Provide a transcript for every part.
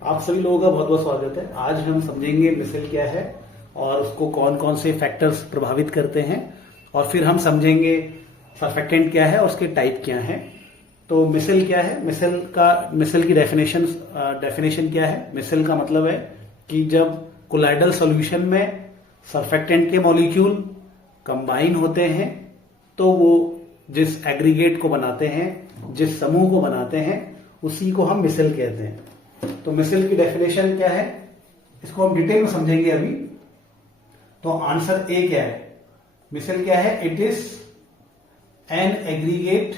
आप सभी लोगों का बहुत बहुत स्वागत है। आज हम समझेंगे मिसल क्या है और उसको कौन कौन से फैक्टर्स प्रभावित करते हैं, और फिर हम समझेंगे सर्फेक्टेंट क्या है और उसके टाइप क्या है। तो मिसल क्या है? मिसल की डेफिनेशन क्या है? मिसल का मतलब है कि जब कोलाइडल सॉल्यूशन में सर्फेक्टेंट के मॉलिक्यूल कंबाइन होते हैं तो वो जिस एग्रीगेट को बनाते हैं, जिस समूह को बनाते हैं, उसी को हम मिसल कहते हैं। तो मिसल की डेफिनेशन क्या है, इसको हम डिटेल में समझेंगे अभी। तो आंसर ए क्या है? मिसल क्या है? It is an aggregate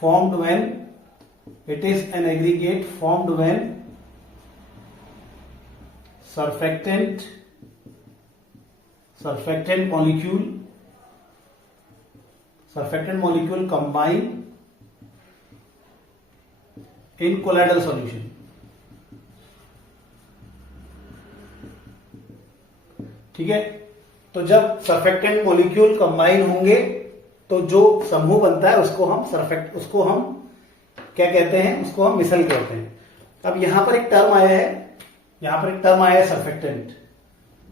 formed when surfactant molecule combine in colloidal solution। ठीक है, तो जब सर्फेक्टेंट मॉलिक्यूल कंबाइन होंगे तो जो समूह बनता है उसको हम क्या कहते हैं? उसको हम मिसल कहते हैं। अब यहां पर एक टर्म आया है सर्फेक्टेंट।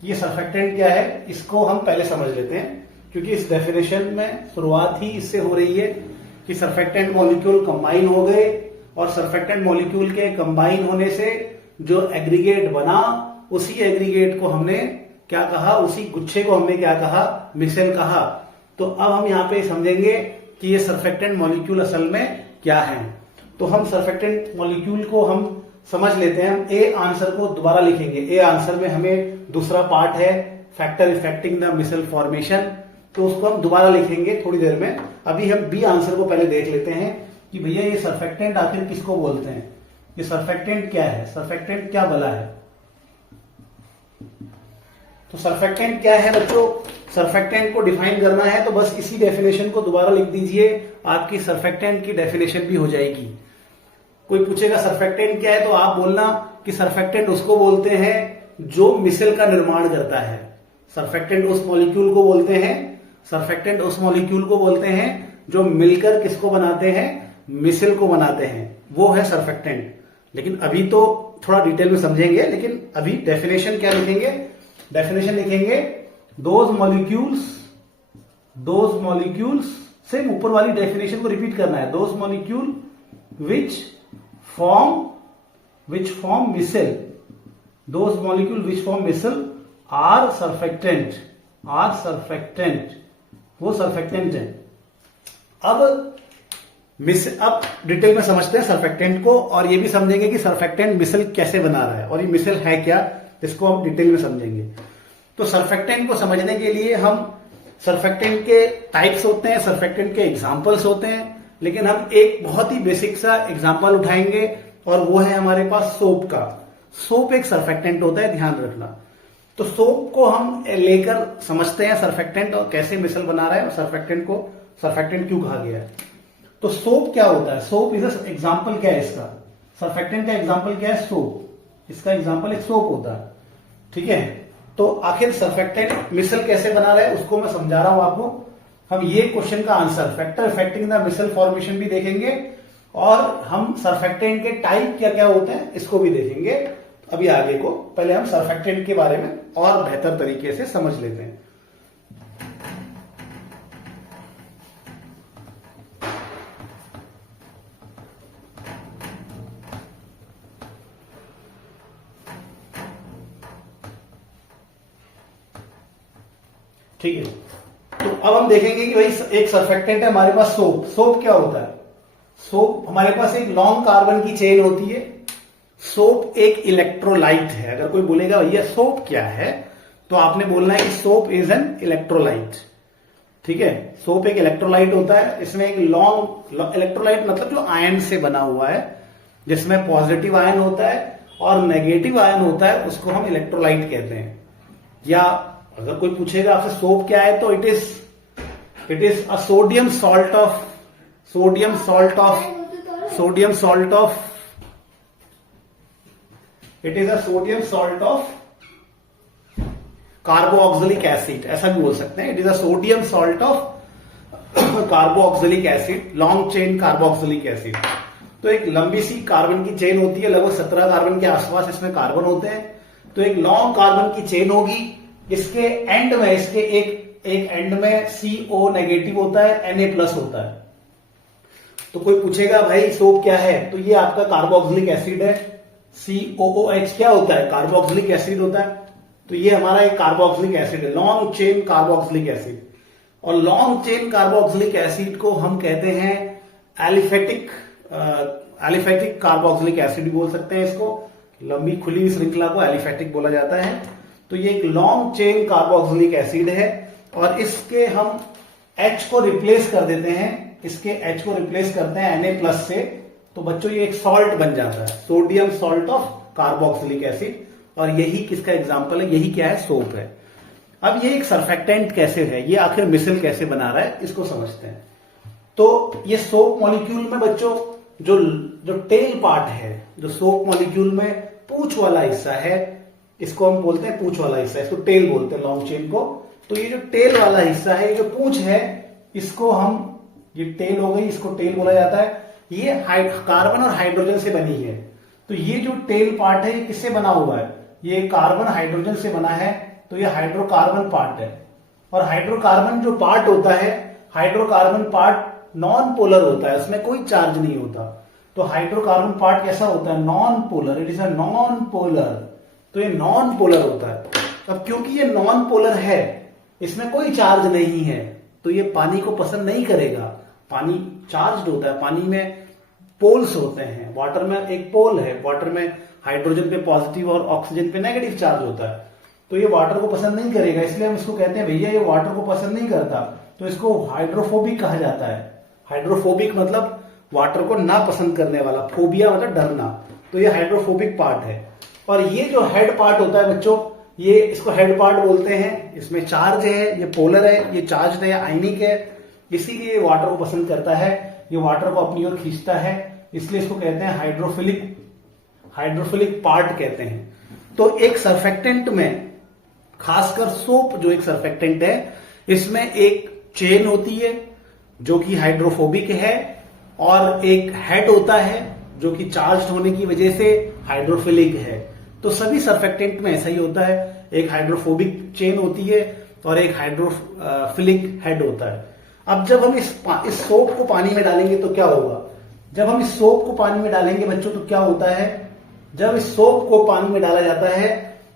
ये सर्फेक्टेंट क्या है, इसको हम पहले समझ लेते हैं, क्योंकि इस डेफिनेशन में शुरुआत ही इससे हो रही है कि सर्फेक्टेंट मॉलिक्यूल कंबाइन हो गए और सर्फेक्टेंट मॉलिक्यूल के कंबाइन होने से जो एग्रीगेट बना, उसी एग्रीगेट को हमने क्या कहा? उसी गुच्छे को हमने क्या कहा? मिसल कहा। तो अब हम यहां पे समझेंगे कि ये सर्फेक्टेंट मॉलिक्यूल असल में क्या है। तो हम सर्फेक्टेंट मॉलिक्यूल को हम समझ लेते हैं। हम ए आंसर को दोबारा लिखेंगे। ए आंसर में हमें दूसरा पार्ट है factor affecting the micelle formation, तो उसको हम दोबारा लिखेंगे थोड़ी देर में। अभी हम बी आंसर को पहले देख लेते हैं कि भैया ये सर्फेक्टेंट आखिर किसको बोलते हैं, ये सर्फेक्टेंट क्या है, सर्फेक्टेंट क्या भला है। तो सर्फेक्टेंट क्या है बच्चों? सर्फेक्टेंट को डिफाइन करना है तो बस इसी डेफिनेशन को दोबारा लिख दीजिए, आपकी सर्फेक्टेंट की डेफिनेशन भी हो जाएगी। कोई पूछेगा सर्फेक्टेंट क्या है तो आप बोलना कि सर्फेक्टेंट उसको बोलते हैं जो मिसल का निर्माण करता है। सर्फेक्टेंट उस मॉलिक्यूल को बोलते हैं जो मिलकर किसको बनाते हैं? मिसल को बनाते हैं, वो है सर्फेक्टेंट। लेकिन अभी तो थोड़ा डिटेल में समझेंगे, लेकिन अभी डेफिनेशन क्या लिखेंगे? डेफिनेशन लिखेंगे दोज मॉलिक्यूल्स से ऊपर वाली डेफिनेशन को रिपीट करना है। Those molecule which form micelle are surfactant, वो सर्फेक्टेंट है। अब डिटेल में समझते हैं सर्फेक्टेंट को, और ये भी समझेंगे कि सर्फेक्टेंट मिसल कैसे बना रहा है और ये मिसल है क्या, इसको हम डिटेल में समझेंगे। तो सर्फेक्टेंट को समझने के लिए हम सर्फेक्टेंट के टाइप्स होते हैं, सर्फेक्टेंट के एग्जांपल्स होते हैं, लेकिन हम एक बहुत ही बेसिक सा एग्जांपल उठाएंगे और वो है हमारे पास सोप का। सोप एक सर्फेक्टेंट होता है, ध्यान रखना। तो सोप को हम लेकर समझते हैं सर्फेक्टेंट और कैसे मिसल बना रहा है और सर्फेक्टेंट क्यों कहा गया है। तो सोप क्या होता है? सोप इज एग्जाम्पल क्या है इसका? सर्फेक्टेंट का एग्जाम्पल क्या है? सोप। इसका एग्जाम्पल एक सोप होता है। ठीक है, तो आखिर सर्फेक्टेंट मिसल कैसे बना रहा है उसको मैं समझा रहा हूं आपको। हम ये क्वेश्चन का answer factor affecting the micelle formation भी देखेंगे, और हम सर्फेक्टेंट के टाइप क्या क्या होते हैं इसको भी देखेंगे। अभी आगे को पहले हम सर्फेक्टेंट के बारे में और बेहतर तरीके से समझ लेते हैं। ठीक है, तो अब हम देखेंगे कि भाई एक सर्फेक्टेंट है हमारे पास सोप। सोप क्या होता है? सोप हमारे पास एक लॉन्ग कार्बन की चेन होती है। सोप एक इलेक्ट्रोलाइट है। अगर कोई बोलेगा भैया सोप क्या है, तो आपने बोलना है कि सोप इज एन इलेक्ट्रोलाइट। ठीक है, सोप एक इलेक्ट्रोलाइट होता है। इसमें एक लॉन्ग इलेक्ट्रोलाइट मतलब जो आयन से बना हुआ है, जिसमें पॉजिटिव आयन होता है और नेगेटिव आयन होता है, उसको हम इलेक्ट्रोलाइट कहते हैं। या अगर कोई पूछेगा आपसे सोप क्या है, तो it is a sodium salt of carboxylic acid, ऐसा भी बोल सकते हैं। It is a sodium salt of carboxylic acid, long chain carboxylic acid. तो एक लंबी सी कार्बन की चेन होती है, लगभग 17 कार्बन के आसपास इसमें कार्बन होते हैं। तो एक लॉन्ग कार्बन की चेन होगी, इसके एंड में, इसके एक एंड में CO नेगेटिव होता है, Na प्लस होता है। तो कोई पूछेगा भाई सोप क्या है, तो ये आपका कार्बोक्सिलिक एसिड है। COOH क्या होता है, कार्बोक्सिलिक एसिड होता है। तो ये हमारा एक कार्बोक्सिलिक एसिड है, लॉन्ग चेन कार्बोक्सिलिक एसिड। और लॉन्ग चेन कार्बोक्सिलिक एसिड को हम कहते हैं एलिफेटिक कार्बोक्सिलिक एसिड भी बोल सकते हैं इसको। लंबी खुली हुई श्रृंखला को एलिफेटिक बोला जाता है। तो ये एक लॉन्ग चेन कार्बोक्सिलिक एसिड है और इसके हम H को रिप्लेस कर देते हैं, इसके H को रिप्लेस करते हैं Na प्लस से। तो बच्चों ये एक सॉल्ट बन जाता है, sodium salt of carboxylic acid. और यही किसका एग्जाम्पल है, यही क्या है, सोप है। अब ये एक सर्फेक्टेंट कैसे है, ये आखिर मिसल कैसे बना रहा है, इसको समझते हैं। तो ये सोप मॉलिक्यूल में बच्चों जो टेल पार्ट है, जो सोप मॉलिक्यूल में पूंछ वाला हिस्सा है, इसको हम बोलते हैं पूंछ वाला हिस्सा, इसको टेल बोलते हैं लॉन्ग चेन को। तो ये जो टेल वाला हिस्सा है, जो पूंछ है, इसको हम, ये टेल हो गई, इसको टेल बोला जाता है। ये कार्बन और हाइड्रोजन से बनी है। तो ये जो टेल पार्ट है, ये किससे बना हुआ है, ये कार्बन हाइड्रोजन से बना है। तो ये हाइड्रोकार्बन पार्ट है। और हाइड्रोकार्बन जो पार्ट होता है, हाइड्रोकार्बन पार्ट नॉन पोलर होता है, उसमें कोई चार्ज नहीं होता। तो हाइड्रोकार्बन पार्ट कैसा होता है, non polar, it is a non polar. तो ये नॉन पोलर होता है। अब क्योंकि ये नॉन पोलर है, इसमें कोई चार्ज नहीं है, तो ये पानी को पसंद नहीं करेगा। पानी चार्ज होता है, पानी में पोल्स होते हैं, वाटर में एक पोल है, वाटर में हाइड्रोजन पे पॉजिटिव और ऑक्सीजन पे नेगेटिव चार्ज होता है। तो ये वाटर को पसंद नहीं करेगा, इसलिए हम इसको कहते हैं भैया ये वाटर को पसंद नहीं करता, तो इसको हाइड्रोफोबिक कहा जाता है। हाइड्रोफोबिक मतलब वाटर को ना पसंद करने वाला, फोबिया मतलब डरना। तो ये हाइड्रोफोबिक पार्ट है। और ये जो हेड पार्ट होता है बच्चों, ये इसको हेड पार्ट बोलते हैं। इसमें चार्ज है, ये पोलर है, ये चार्ज है, आयनिक है, इसीलिए ये वाटर को पसंद करता है, ये वाटर को अपनी ओर खींचता है, इसलिए इसको कहते हैं हाइड्रोफिलिक पार्ट कहते हैं। तो एक सर्फेक्टेंट में, खासकर सोप जो एक सर्फेक्टेंट है, इसमें एक चेन होती है जो कि हाइड्रोफोबिक है, और एक हेड होता है जो कि चार्ज होने की वजह से हाइड्रोफिलिक है। तो सभी सर्फेक्टेंट में ऐसा ही होता है, एक हाइड्रोफोबिक चेन होती है और एक हाइड्रोफिलिक हेड होता है। अब जब हम इस सोप को पानी में डालेंगे तो क्या होगा, जब हम इस सोप को पानी में डालेंगे बच्चों तो क्या होता है, जब इस सोप को पानी में डाला जाता है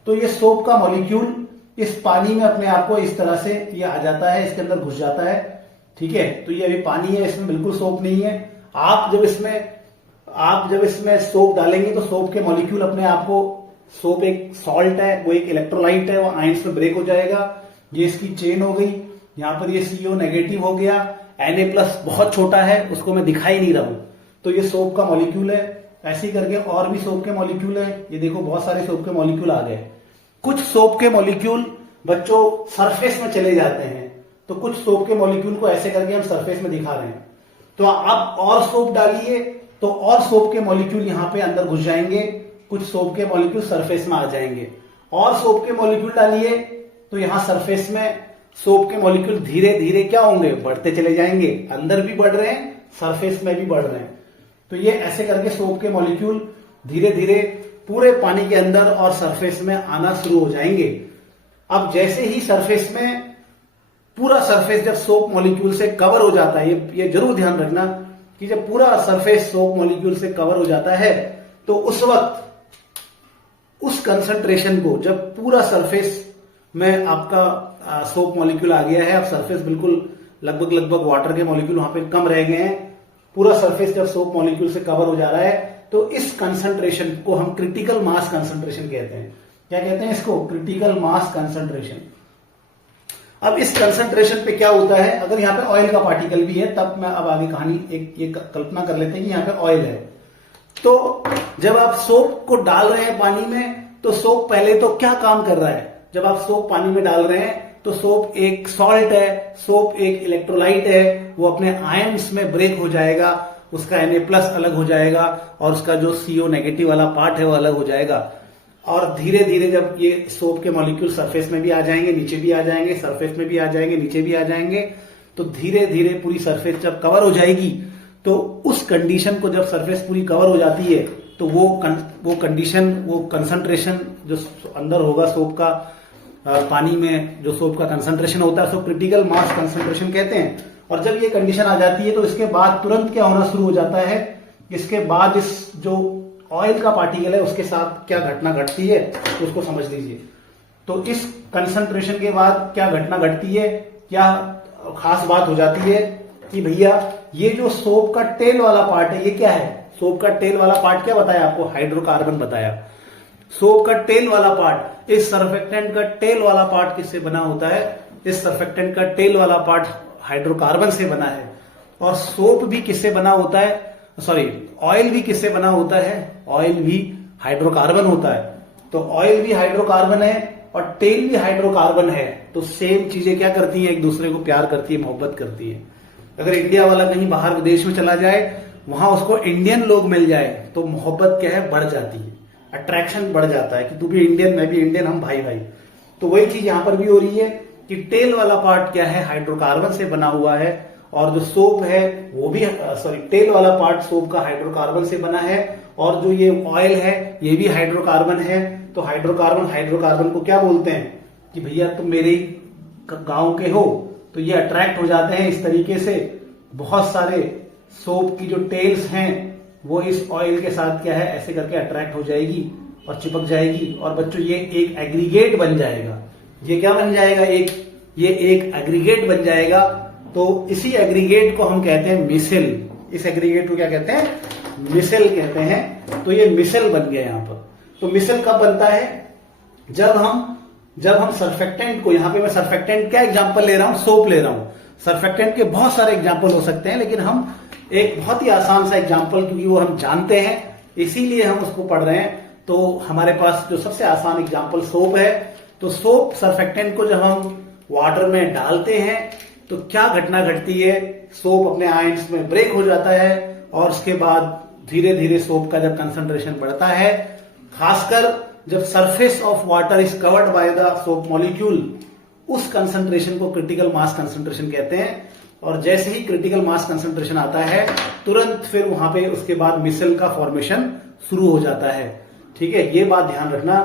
तो ये सोप का मॉलिक्यूल इस पानी में अपने आप को इस तरह से ये आ जाता है, इसके अंदर घुस जाता है। ठीक है, तो ये अभी पानी है, इसमें बिल्कुल सोप नहीं है। आप जब इसमें सोप डालेंगे तो सोप के मॉलिक्यूल अपने आप को, सोप एक सॉल्ट है, वो एक इलेक्ट्रोलाइट है, वो आयंस में ब्रेक हो जाएगा। ये इसकी चेन हो गई, यहां पर ये CO नेगेटिव हो गया, Na प्लस बहुत छोटा है, उसको मैं दिखाई नहीं रहा हूं, तो ये सोप का मॉलिक्यूल है। ऐसे ही करके और भी सोप के मॉलिक्यूल है, ये देखो बहुत सारे सोप के मॉलिक्यूल आ गए। कुछ सोप के मॉलिक्यूल बच्चों सरफेस में चले जाते हैं, तो कुछ सोप के मॉलिक्यूल को ऐसे करके हम सरफेस में दिखा रहे हैं। तो आप और सोप डालिए तो और सोप के मॉलिक्यूल यहां पे अंदर घुस जाएंगे, कुछ सोप के मॉलिक्यूल सरफेस में आ जाएंगे। और सोप के मॉलिक्यूल डालिए तो यहां सरफेस में सोप के मॉलिक्यूल धीरे धीरे क्या होंगे, बढ़ते चले जाएंगे, अंदर भी बढ़ रहे हैं, सरफेस में भी बढ़ रहे हैं। तो ये ऐसे करके सोप के मॉलिक्यूल धीरे धीरे पूरे पानी के अंदर और सरफेस में आना शुरू हो जाएंगे। अब जैसे ही सरफेस में, पूरा सरफेस जब सोप मॉलिक्यूल से कवर हो जाता है, ये जरूर ध्यान रखना कि जब पूरा सरफेस सोप मॉलिक्यूल से कवर हो जाता है तो उस वक्त उस कंसंट्रेशन को, जब पूरा सरफेस में आपका सोप मॉलिक्यूल आ गया है, अब सरफेस बिल्कुल लगभग वाटर के मॉलिक्यूल वहां पे कम रह गए हैं, पूरा सरफेस जब सोप मॉलिक्यूल से कवर हो जा रहा है, तो इस कंसंट्रेशन को हम क्रिटिकल मास कंसंट्रेशन कहते हैं। क्या कहते हैं इसको, क्रिटिकल मास कंसंट्रेशन। अब इस कंसंट्रेशन पे क्या होता है, अगर यहाँ पे ऑयल का पार्टिकल भी है, तब मैं अब आगे कहानी एक कल्पना कर लेते हैं कि यहाँ पे ऑयल है। तो जब आप सोप को डाल रहे हैं पानी में, तो सोप पहले तो क्या काम कर रहा है, जब आप सोप पानी में डाल रहे हैं तो सोप एक सॉल्ट है, सोप एक इलेक्ट्रोलाइट है, वो अपने आयंस में ब्रेक हो जाएगा, उसका Na प्लस अलग हो जाएगा और उसका जो CO नेगेटिव वाला पार्ट है वो अलग हो जाएगा। और धीरे धीरे जब ये सोप के मॉलिक्यूल सरफेस में भी आ जाएंगे, नीचे भी आ जाएंगे, सरफेस में भी आ जाएंगे, नीचे भी आ जाएंगे, तो धीरे धीरे पूरी सरफेस जब कवर हो जाएगी तो उस कंडीशन को जब सरफेस पूरी कवर हो जाती है तो वो कंडीशन, वो कंसंट्रेशन जो अंदर होगा सोप का, पानी में जो सोप का कंसंट्रेशन होता है उसको क्रिटिकल मास कंसंट्रेशन कहते हैं। और जब ये कंडीशन आ जाती है तो इसके बाद तुरंत क्या होना शुरू हो जाता है, इसके बाद इस जो ऑयल का पार्टिकल है उसके साथ क्या घटना घटती है तो उसको समझ लीजिए। तो इस कंसंट्रेशन के बाद क्या घटना घटती है, क्या खास बात हो जाती है कि भैया ये जो सोप का टेल वाला पार्ट है, ये क्या है, सोप का टेल वाला पार्ट क्या बताया आपको, हाइड्रोकार्बन बताया। सोप का टेल वाला पार्ट, इस सर्फेक्टेंट का टेल वाला पार्ट किससे बना होता है, इस सर्फेक्टेंट का टेल वाला पार्ट हाइड्रोकार्बन से बना है। और सोप भी किससे बना होता है, सॉरी ऑयल भी किससे बना होता है, ऑयल भी हाइड्रोकार्बन होता है। तो ऑयल भी हाइड्रोकार्बन है और तेल भी हाइड्रोकार्बन है, तो सेम चीजें क्या करती हैं, एक दूसरे को प्यार करती है, मोहब्बत करती है। अगर इंडिया वाला कहीं बाहर विदेश में चला जाए, वहां उसको इंडियन लोग मिल जाए तो मोहब्बत क्या है, बढ़ जाती है, अट्रैक्शन बढ़ जाता है कि तू भी इंडियन, मैं भी इंडियन, हम भाई भाई। तो वही चीज यहां पर भी हो रही है कि टेल वाला पार्ट क्या है, हाइड्रोकार्बन से बना हुआ है, और जो सोप है वो भी, सॉरी टेल वाला पार्ट सोप का हाइड्रोकार्बन से बना है, और जो ये ऑयल है ये भी हाइड्रोकार्बन है। तो हाइड्रोकार्बन को क्या बोलते हैं कि भैया तुम मेरे ही गांव के हो, तो ये अट्रैक्ट हो जाते हैं इस तरीके से। बहुत सारे सोप की जो टेल्स हैं वो इस ऑयल के साथ क्या है, ऐसे करके अट्रैक्ट हो जाएगी और चिपक जाएगी, और बच्चों ये एक एग्रीगेट बन जाएगा। ये क्या बन जाएगा, ये एक एग्रीगेट बन जाएगा। तो इसी एग्रीगेट को हम कहते हैं मिसेल। इस एग्रीगेट को क्या कहते हैं, मिसेल कहते हैं। तो ये मिसेल बन गया यहां पर। तो मिसेल कब बनता है, जब हम सर्फेक्टेंट को, यहां पे मैं सर्फेक्टेंट क्या एग्जांपल ले रहा हूं, सोप ले रहा हूं। सर्फेक्टेंट के बहुत सारे एग्जांपल हो सकते हैं, लेकिन हम एक बहुत ही आसान सा एग्जांपल, क्योंकि वो हम जानते हैं इसीलिए हम उसको पढ़ रहे हैं। तो हमारे पास जो सबसे आसान एग्जांपल सोप है। तो सोप सर्फेक्टेंट को जब हम वाटर में डालते हैं तो क्या घटना घटती है, सोप अपने आयंस में ब्रेक हो जाता है, और उसके बाद धीरे धीरे सोप का जब कंसंट्रेशन बढ़ता है, खासकर जब surface of water is covered by the soap molecule, उस कंसंट्रेशन को क्रिटिकल मास कंसंट्रेशन कहते हैं। और जैसे ही क्रिटिकल मास कंसंट्रेशन आता है, तुरंत फिर वहां पे उसके बाद मिसेल का फॉर्मेशन शुरू हो जाता है। ठीक है, ये बात ध्यान रखना।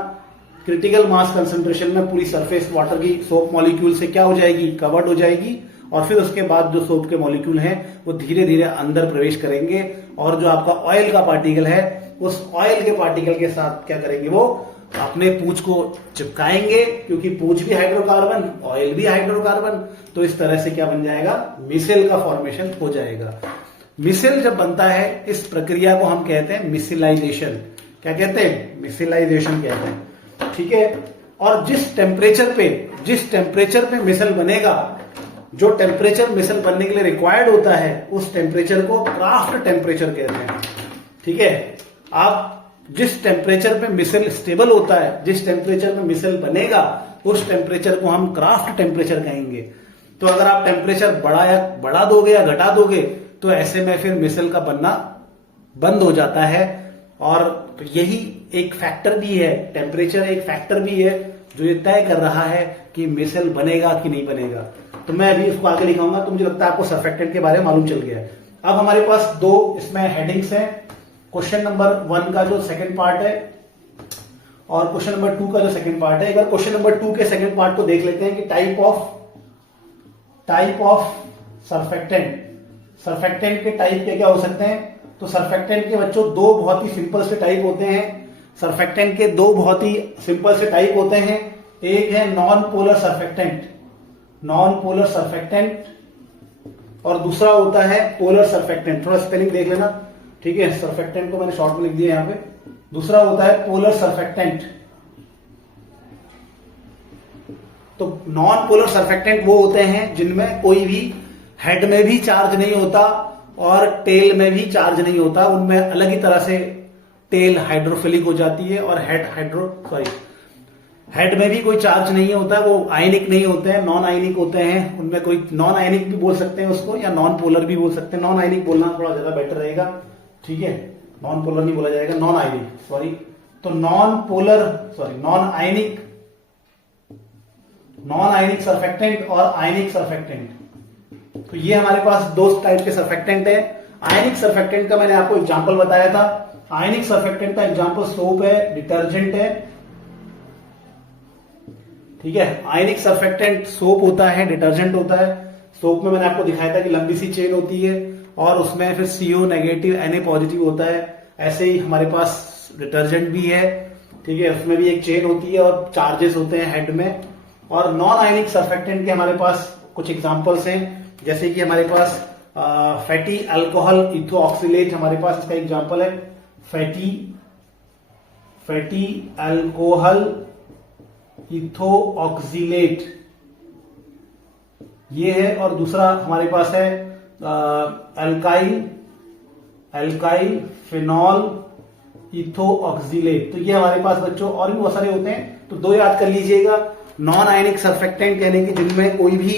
क्रिटिकल मास कंसंट्रेशन में पूरी सरफेस वाटर की सोप मॉलिक्यूल से क्या हो जाएगी, कवर्ड हो जाएगी, और फिर उसके बाद जो सोप के मॉलिक्यूल हैं वो धीरे धीरे अंदर प्रवेश करेंगे, और जो आपका ऑयल का पार्टिकल है उस ऑयल के पार्टिकल के साथ क्या करेंगे, वो अपने पूंछ को चिपकाएंगे, क्योंकि पूंछ भी हाइड्रोकार्बन, ऑयल भी हाइड्रोकार्बन। तो इस तरह से क्या बन जाएगा, मिसेल का फॉर्मेशन हो जाएगा। मिसेल जब बनता है, इस प्रक्रिया को हम कहते हैं मिसेलाइजेशन। क्या कहते हैं, मिसेलाइजेशन कहते हैं। ठीक है, और जिस टेम्परेचर पे मिसेल बनेगा, जो टेम्परेचर मिसेल बनने के लिए रिक्वायर्ड होता है, उस टेम्परेचर को क्राफ्ट टेम्परेचर कहते हैं। ठीक है, आप जिस टेम्परेचर पे मिसेल स्टेबल होता है, जिस टेम्परेचर पे मिसेल बनेगा, उस टेम्परेचर को हम क्राफ्ट टेम्परेचर कहेंगे। तो अगर आप टेम्परेचर बढ़ा दोगे या घटा दोगे, तो ऐसे में फिर मिसेल का बनना बंद हो जाता है। और यही एक फैक्टर भी है, टेम्परेचर एक फैक्टर भी है जो ये तय कर रहा है कि मिसेल बनेगा कि नहीं बनेगा। तो मैं अभी इसको आगे दिखाऊंगा, तो मुझे लगता है आपको सर्फेक्टेंट के बारे में मालूम चल गया है। अब हमारे पास दो इसमें हेडिंग्स हैं, क्वेश्चन नंबर 1 का जो सेकंड पार्ट है और क्वेश्चन नंबर 2 का जो सेकंड पार्ट है। एक बार क्वेश्चन नंबर 2 के सेकंड पार्ट को देख लेते हैं कि टाइप ऑफ सर्फेक्टेंट के टाइप क्या हो सकते हैं। तो सर्फेक्टेंट के बच्चों दो बहुत ही सिंपल से टाइप होते हैं। सर्फेक्टेंट के दो बहुत ही सिंपल से टाइप होते हैं। एक है नॉन पोलर सर्फेक्टेंट और दूसरा होता है पोलर सर्फेक्टेंट। थोड़ा स्पेलिंग देख लेना, ठीक है। सर्फेक्टेंट को मैंने शॉर्ट में लिख दिया यहां पे। दूसरा होता है पोलर सर्फेक्टेंट। तो नॉन पोलर सर्फेक्टेंट वो होते हैं जिनमें कोई भी हेड में भी चार्ज नहीं होता और टेल में भी चार्ज नहीं होता। उनमें अलग ही तरह से टेल हाइड्रोफिलिक हो जाती है और हेड में भी कोई चार्ज नहीं होता, वो आयनिक नहीं होते हैं, नॉन आयनिक होते हैं। उनमें कोई नॉन आयनिक भी बोल सकते हैं उसको, या नॉन पोलर भी बोल सकते हैं। नॉन आयनिक बोलना थोड़ा ज्यादा बेटर रहेगा, ठीक है। नॉन पोलर नहीं बोला जाएगा, नॉन आयनिक, सॉरी। तो नॉन आयनिक सर्फेक्टेंट और आयनिक सर्फेक्टेंट। तो ये हमारे पास दो टाइप के सर्फेक्टेंट है। आयनिक सर्फेक्टेंट का मैंने आपको एग्जांपल बताया था। आयनिक सर्फेक्टेंट का एग्जांपल सोप है, डिटर्जेंट है, ठीक है। आयनिक सर्फेक्टेंट सोप होता है, डिटर्जेंट होता है। सोप में मैंने आपको दिखाया था कि लंबी सी चेन होती है और उसमें फिर CO नेगेटिव Na पॉजिटिव होता है। ऐसे ही हमारे पास डिटर्जेंट भी है, ठीक है, उसमें भी एक चेन होती है और चार्जेस होते हैं हेड में। और नॉन आयनिक सर्फेक्टेंट के हमारे पास कुछ एग्जांपल्स हैं, जैसे कि हमारे पास फैटी अल्कोहल इथोऑक्सिलेट हमारे पास इसका एग्जांपल है। फैटी अल्कोहल इथोऑक्सिलेट ये है। और दूसरा हमारे पास है अल्काइल फिनॉल इथोऑक्सिलेट। तो ये हमारे पास बच्चों और भी बहुत सारे होते हैं, तो 2 याद कर लीजिएगा। नॉन आयनिक सर्फेक्टेंट यानी कि जिनमें कोई भी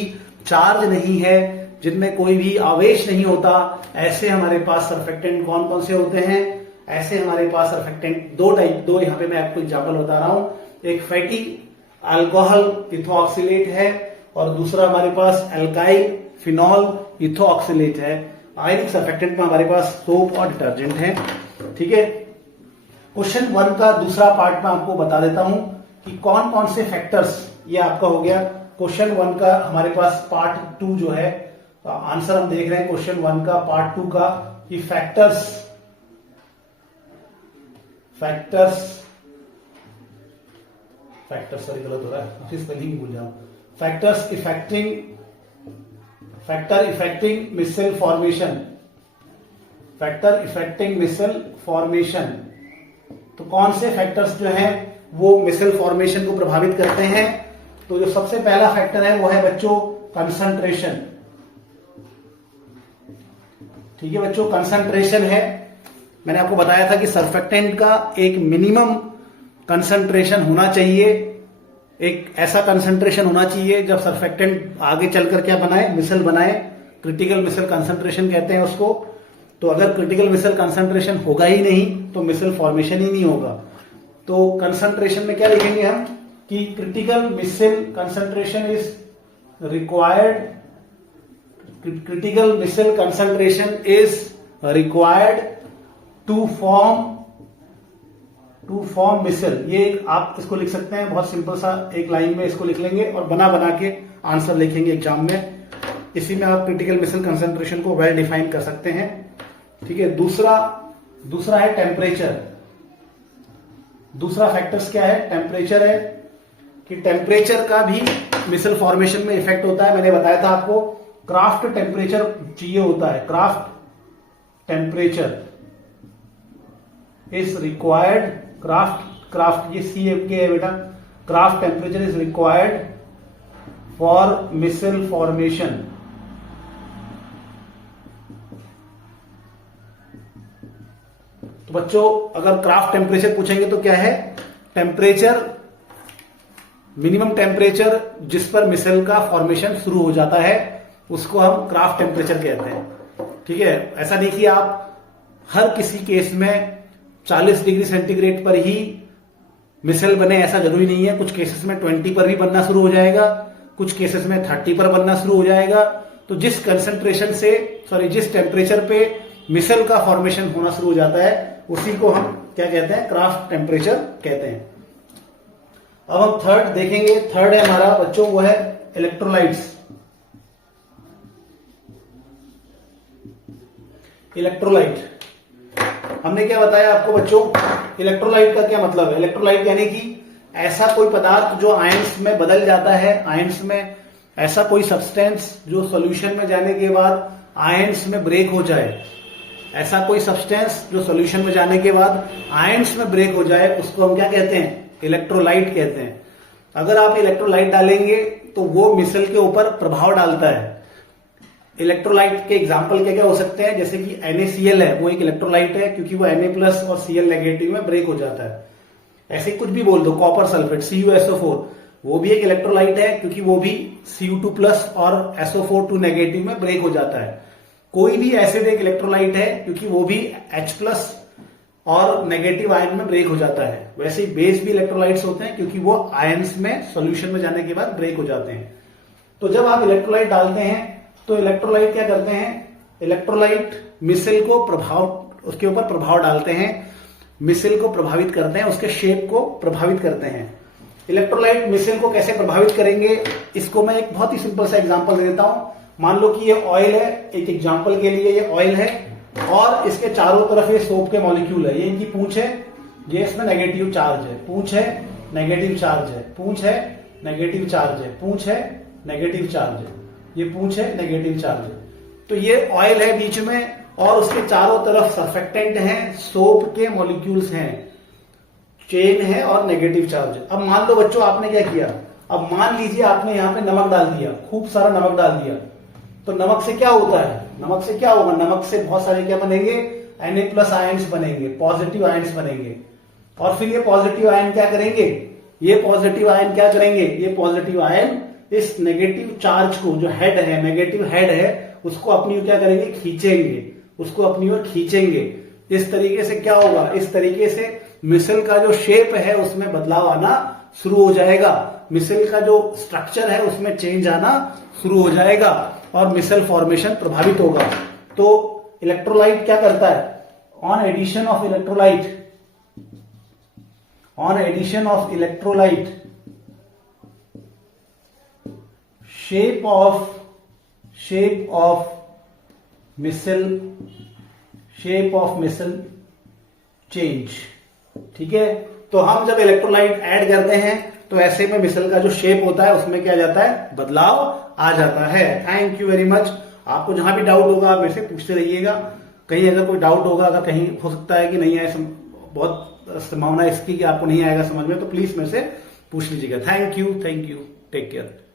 चार्ज नहीं है, जिनमें कोई भी आवेश नहीं होता, ऐसे हमारे पास सर्फेक्टेंट कौन कौन से होते हैं। ऐसे हमारे पास सर्फेक्टेंट दो यहां पे मैं आपको एग्जांपल बता रहा हूं। एक फैटी अल्कोहल इथोऑक्सिलेट है और दूसरा हमारे पास अल्काइल फिनॉल इथोऑक्सिलेट है। आयनिक सर्फेक्टेंट में हमारे पास सोप और डिटर्जेंट है, ठीक है। क्वेश्चन 1 का दूसरा पार्ट में आपको बता देता हूं कि कौन कौन से फैक्टर्स, ये आपका हो गया क्वेश्चन 1 का। हमारे पास पार्ट 2 जो है, आंसर हम देख रहे हैं क्वेश्चन 1 का पार्ट 2 का, कि फैक्टर्स सॉरी गलत हो रहा है, स्पेलिंग भूल जाऊं। फैक्टर इफेक्टिंग मिसल फॉर्मेशन। तो कौन से फैक्टर्स जो हैं वो मिसल फॉर्मेशन को प्रभावित करते हैं। तो जो सबसे पहला फैक्टर है वो है बच्चों कंसंट्रेशन, ठीक है बच्चों, कंसंट्रेशन है। मैंने आपको बताया था कि सर्फेक्टेंट का एक मिनिमम कंसंट्रेशन होना चाहिए, एक ऐसा कंसंट्रेशन होना चाहिए जब सर्फेक्टेंट आगे चलकर क्या बनाए, मिसल बनाए। क्रिटिकल मिसल कंसंट्रेशन कहते हैं उसको। तो अगर क्रिटिकल मिसल कंसंट्रेशन होगा ही नहीं तो मिसल फॉर्मेशन ही नहीं होगा। तो कंसंट्रेशन में क्या लिखेंगे हम कि critical micelle concentration is required, critical missile concentration is required to form missile। ये आप इसको लिख सकते हैं, बहुत सिंपल सा एक लाइन में इसको लिख लेंगे और बना बना के आंसर लिखेंगे एग्जाम में। इसी में आप क्रिटिकल मिसल कंसंट्रेशन को वेल डिफाइन कर सकते हैं, ठीक है। दूसरा है टेम्परेचर। दूसरा फैक्टर्स क्या है, टेम्परेचर है, कि टेम्परेचर का भी मिसल फॉर्मेशन में इफेक्ट होता है। मैंने बताया था आपको क्राफ्ट टेम्परेचर चाहिए होता है, Krafft temperature is required. Krafft ये सी के है बेटा। Krafft temperature is required for micelle formation. तो बच्चों अगर क्राफ्ट टेम्परेचर पूछेंगे तो क्या है, टेम्परेचर, मिनिमम टेम्परेचर जिस पर मिसल का फॉर्मेशन शुरू हो जाता है उसको हम क्राफ्ट टेम्परेचर कहते हैं, ठीक है। ऐसा नहीं कि आप हर किसी केस में 40 डिग्री सेंटीग्रेड पर ही मिसल बने, ऐसा जरूरी नहीं है। कुछ केसेस में 20 पर भी बनना शुरू हो जाएगा, कुछ केसेस में 30 पर बनना शुरू हो जाएगा। तो जिस टेम्परेचर पे मिसल का फॉर्मेशन होना शुरू हो जाता है उसी को हम क्या कहते हैं, क्राफ्ट टेम्परेचर कहते हैं। अब हम थर्ड देखेंगे। थर्ड है हमारा बच्चों वो है इलेक्ट्रोलाइट्स। इलेक्ट्रोलाइट हमने क्या बताया आपको बच्चों, इलेक्ट्रोलाइट का क्या मतलब है। इलेक्ट्रोलाइट यानी कि ऐसा कोई पदार्थ जो आयंस में बदल जाता है, आयंस में ऐसा कोई सब्सटेंस जो सॉल्यूशन में जाने के बाद आयंस में ब्रेक हो जाए, ऐसा कोई सब्सटेंस जो सॉल्यूशन में जाने के बाद आयंस में ब्रेक हो जाए, उसको हम क्या कहते हैं, इलेक्ट्रोलाइट कहते हैं। अगर आप इलेक्ट्रोलाइट डालेंगे तो वो मिसल के ऊपर प्रभाव डालता है। इलेक्ट्रोलाइट के एग्जाम्पल क्या क्या हो सकते हैं, जैसे कि NaCl है, वो एक इलेक्ट्रोलाइट है क्योंकि वो Na+ और Cl नेगेटिव में ब्रेक हो जाता है। ऐसे कुछ भी बोल दो, कॉपर सल्फेट CuSO4 वो भी एक इलेक्ट्रोलाइट है क्योंकि वो भी Cu2+ और SO4 नेगेटिव में ब्रेक हो जाता है। कोई भी एसिड एक इलेक्ट्रोलाइट है क्योंकि वो भी H+ और नेगेटिव आयन में ब्रेक हो जाता है। वैसे ही बेस भी इलेक्ट्रोलाइट्स होते हैं क्योंकि वो आयंस में सॉल्यूशन में जाने के बाद ब्रेक हो जाते हैं। तो जब आप इलेक्ट्रोलाइट डालते हैं तो इलेक्ट्रोलाइट क्या करते हैं, इलेक्ट्रोलाइट मिसल को उसके ऊपर प्रभाव डालते हैं, मिसल को प्रभावित करते हैं, उसके शेप को प्रभावित करते हैं। इलेक्ट्रोलाइट मिसल को कैसे प्रभावित करेंगे, इसको मैं एक बहुत ही सिंपल सा एग्जांपल दे देता हूं। मान लो कि ये ऑयल है, एक एग्जांपल के लिए ये ऑयल है और इसके चारों तरफ ये सोप के मॉलिक्यूल है, ये इनकी पूंछ है, ये इसमें नेगेटिव चार्ज है, पूंछ है नेगेटिव चार्ज है, पूंछ है नेगेटिव चार्ज है, पूंछ है नेगेटिव चार्ज है, ये पूंछ है नेगेटिव चार्ज है। तो ये ऑयल है बीच में और उसके चारों तरफ सर्फेक्टेंट हैं, सोप के मॉलिक्यूल्स हैं, चेन है और नेगेटिव चार्ज है। अब मान लो बच्चों आपने क्या किया, अब मान लीजिए आपने यहां पे नमक डाल दिया, खूब सारा नमक डाल दिया, तो नमक से क्या होता है, नमक से क्या होगा, नमक से बहुत सारे क्या बनेंगे, Na+ आयंस बनेंगे, पॉजिटिव आयंस बनेंगे। और फिर ये पॉजिटिव आयन क्या करेंगे, ये पॉजिटिव आयन क्या करेंगे, ये पॉजिटिव आयन इस नेगेटिव चार्ज को, जो हेड है, नेगेटिव हेड है, उसको अपनी ओर क्या करेंगे, खींचेंगे, उसको अपनी ओर खींचेंगे। इस तरीके से क्या होगा, इस तरीके से मिसल का जो शेप है उसमें बदलाव आना शुरू हो जाएगा, मिसल का जो स्ट्रक्चर है उसमें चेंज आना शुरू हो जाएगा और मिसल फॉर्मेशन प्रभावित होगा। तो इलेक्ट्रोलाइट क्या करता है, on addition of electrolyte, on addition of electrolyte, shape of missile change। ठीक है, तो हम जब इलेक्ट्रोलाइट ऐड करते हैं तो ऐसे में मिसल का जो शेप होता है उसमें क्या जाता है, बदलाव आ जाता है। Thank you very much. आपको जहां भी डाउट होगा आप मेरे से पूछते रहिएगा, कहीं अगर कोई डाउट होगा, अगर कहीं हो सकता है कि नहीं आए, बहुत संभावना इसकी कि आपको नहीं आएगा समझ में, तो प्लीज मेरे से पूछ लीजिएगा। Thank you, take care.